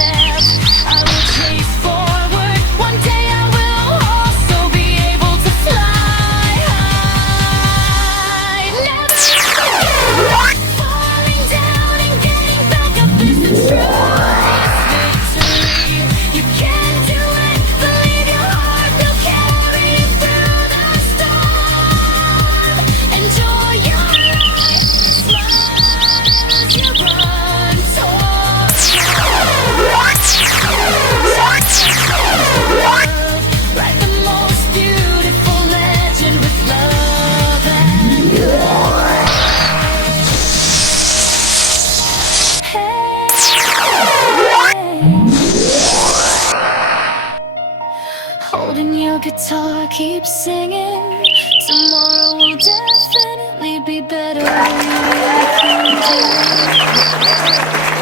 step. I will chase forward. One day I will also be able to fly high. Never falling down and getting back up is the truest victory. You can do it. Believe your heart will carry you through the storm. Enjoy your life. Smile as you run towards write the most beautiful legend with love and good. Hey. Holding your guitar, keep singing. Tomorrow will definitely be better when you really can do it.